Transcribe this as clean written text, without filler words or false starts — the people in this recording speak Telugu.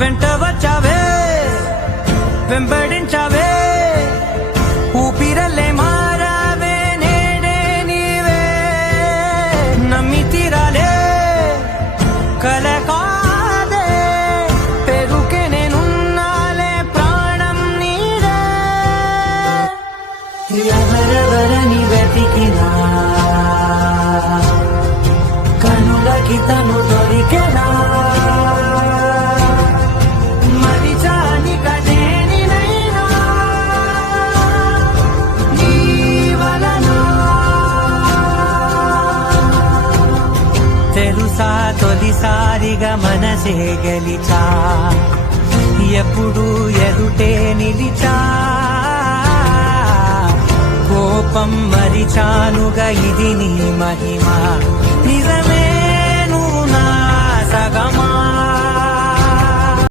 వెంట వచ్చావే వెంబడించావే ఊపిరల్లే మారావే నేడే నీవే నమ్మి తీరాలే కల కాదే పెరుకే నేనున్నాలే ప్రాణం నీడే ఎవరెవరని వెతికినా కనులకి తను దొరికెనా తెలుసా తొలిసారిగా మనసే గెలిచా ఎప్పుడు ఎదుటే నిలిచా కోపం మరిచానుగా ఇది నీ మహిమ నిజమే నువ్వు నా సగమా